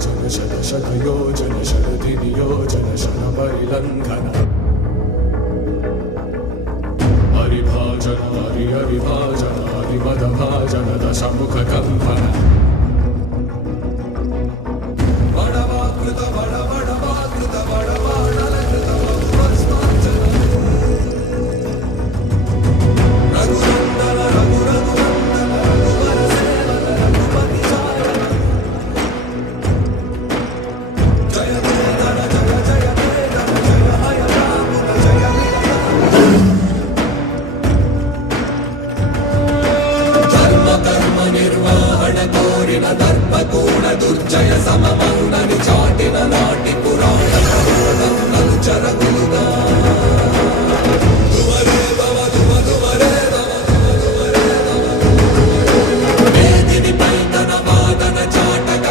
योजन शत शत योजन शरदि नियोजन शन परिलंघन हरिभाजन हरिभाजन हरिमद भाजन दशमुख कंपन बड़वाकृत बड़वाकृत बड़वानलकृत बहुवस्मार्जन रघुनंदन रघुरघुनंदन रघुवर सेवन रघुपति चारण जय वेदन जय जय वेदन जय हय रामुन जय धर्म कर्म निर्वहण कोरिन दर्प गुण दुर्जय सममौननि चाटिन नाटि